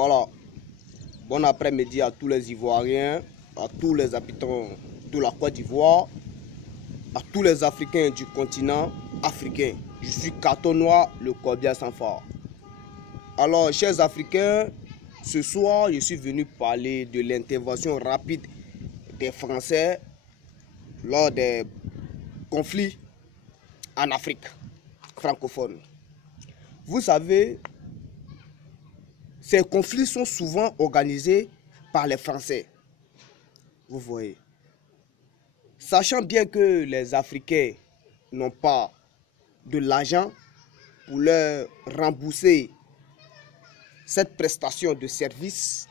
Voilà, bon après-midi à tous les Ivoiriens, à tous les habitants de la Côte d'Ivoire, à tous les Africains du continent africain. Je suis Catonois, le Corbia sans phare. Alors, chers Africains, ce soir, je suis venu parler de l'intervention rapide des Français lors des conflits en Afrique francophone. Vous savez, ces conflits sont souvent organisés par les Français. Vous voyez. Sachant bien que les Africains n'ont pas de l'argent pour leur rembourser cette prestation de service,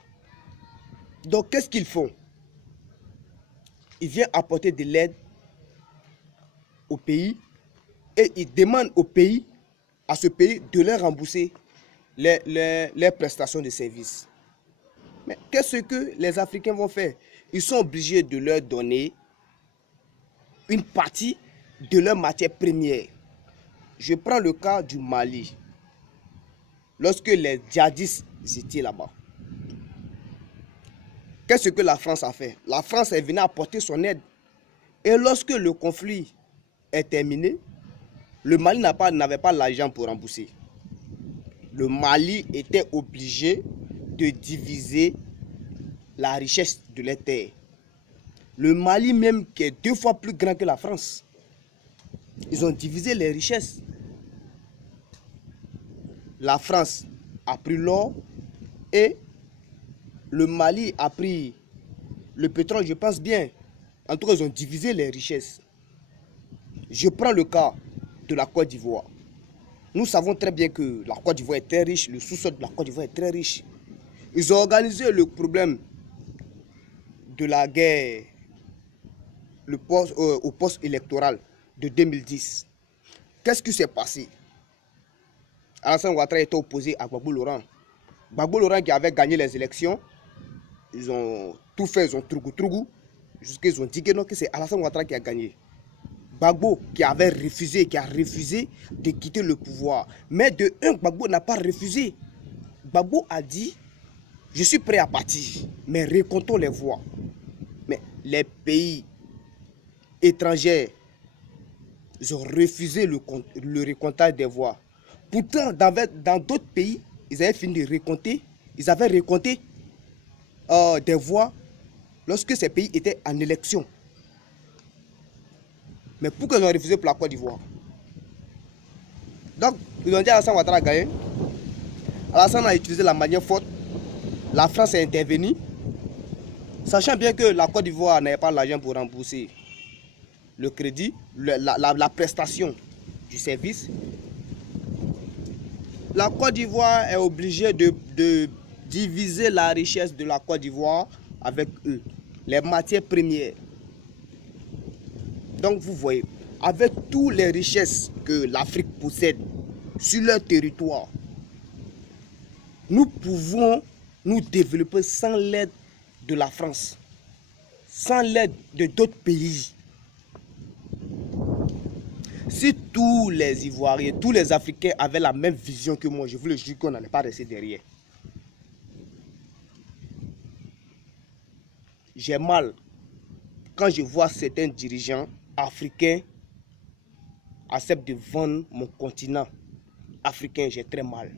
donc qu'est-ce qu'ils font? Ils viennent apporter de l'aide au pays et ils demandent au pays, à ce pays, de leur rembourser les prestations de service. Mais qu'est-ce que les Africains vont faire? Ils sont obligés de leur donner une partie de leur matière première. Je prends le cas du Mali. Lorsque les djihadistes étaient là-bas, qu'est-ce que la France a fait? La France est venue apporter son aide. Et lorsque le conflit est terminé, le Mali n'avait pas l'argent pour rembourser. Le Mali était obligé de diviser la richesse de les terres. Le Mali même, qui est 2 fois plus grand que la France, ils ont divisé les richesses. La France a pris l'or et le Mali a pris le pétrole, je pense bien. En tout cas, ils ont divisé les richesses. Je prends le cas de la Côte d'Ivoire. Nous savons très bien que la Côte d'Ivoire est très riche, le sous-sol de la Côte d'Ivoire est très riche. Ils ont organisé le problème de la guerre au poste électoral de 2010. Qu'est-ce qui s'est passé? Alassane Ouattara était opposé à Gbagbo Laurent. Gbagbo Laurent qui avait gagné les élections, ils ont tout fait, ils ont trougou, jusqu'à ils ont dit que non, que c'est Alassane Ouattara qui a gagné. Gbagbo qui a refusé de quitter le pouvoir. Mais de un, Gbagbo n'a pas refusé. Gbagbo a dit, je suis prêt à partir, mais recomptons les voix. Mais les pays étrangers, ils ont refusé le recomptage des voix. Pourtant, dans d'autres pays, ils avaient fini de recompter. Ils avaient recompté des voix lorsque ces pays étaient en élection. Mais pourquoi ils ont refusé pour la Côte d'Ivoire? Donc, ils ont dit à Alassane Ouattara a gagné. Alassane a utilisé la manière forte. La France est intervenue. Sachant bien que la Côte d'Ivoire n'avait pas l'argent pour rembourser le crédit, la prestation du service. La Côte d'Ivoire est obligée de diviser la richesse de la Côte d'Ivoire avec eux, les matières premières. Donc vous voyez, avec toutes les richesses que l'Afrique possède sur leur territoire, nous pouvons nous développer sans l'aide de la France, sans l'aide de d'autres pays. Si tous les Ivoiriens, tous les Africains avaient la même vision que moi, je vous le jure qu'on n'allait pas rester derrière. J'ai mal quand je vois certains dirigeants africains acceptent de vendre mon continent africain. J'ai très mal.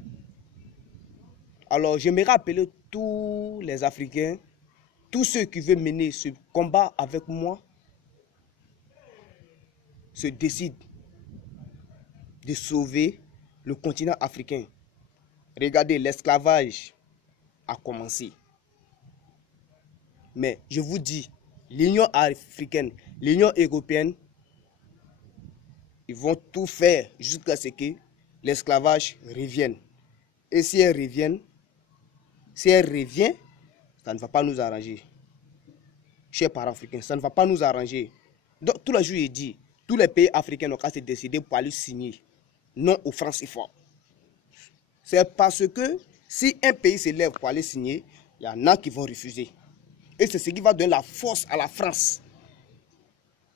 Alors, j'aimerais appeler tous les Africains, tous ceux qui veulent mener ce combat avec moi, se décident de sauver le continent africain. Regardez, l'esclavage a commencé. Mais je vous dis, l'Union africaine, l'Union européenne, ils vont tout faire jusqu'à ce que l'esclavage revienne. Et si elle revient, ça ne va pas nous arranger. Chers parents africains, ça ne va pas nous arranger. Donc, tout le jour, il dit, tous les pays africains n'ont qu'à se décider pour aller signer. Non aux francs CFA. C'est parce que si un pays se lève pour aller signer, il y en a qui vont refuser. Et c'est ce qui va donner la force à la France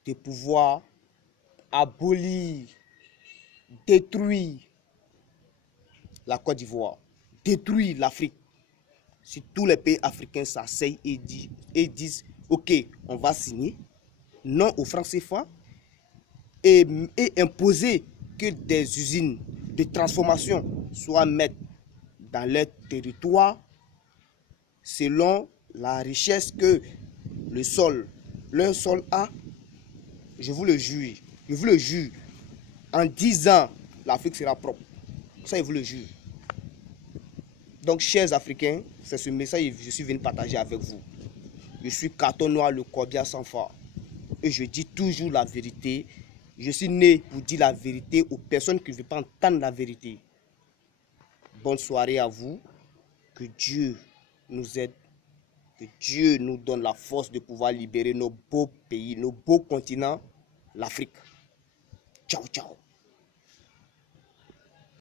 de pouvoir abolir, détruire la Côte d'Ivoire, détruire l'Afrique. si tous les pays africains s'asseyent et disent ok, on va signer, non au franc CFA, et imposer que des usines de transformation soient mises dans leur territoire selon la richesse que leur sol a, je vous le jure, en 10 ans, l'Afrique sera propre. Ça, je vous le jure. Donc, chers Africains, c'est ce message que je suis venu partager avec vous. Je suis Carton Noir, le corbillard sans phare. Et je dis toujours la vérité. Je suis né pour dire la vérité aux personnes qui ne veulent pas entendre la vérité. Bonne soirée à vous. Que Dieu nous aide. Que Dieu nous donne la force de pouvoir libérer nos beaux pays, nos beaux continents, l'Afrique. Ciao, ciao.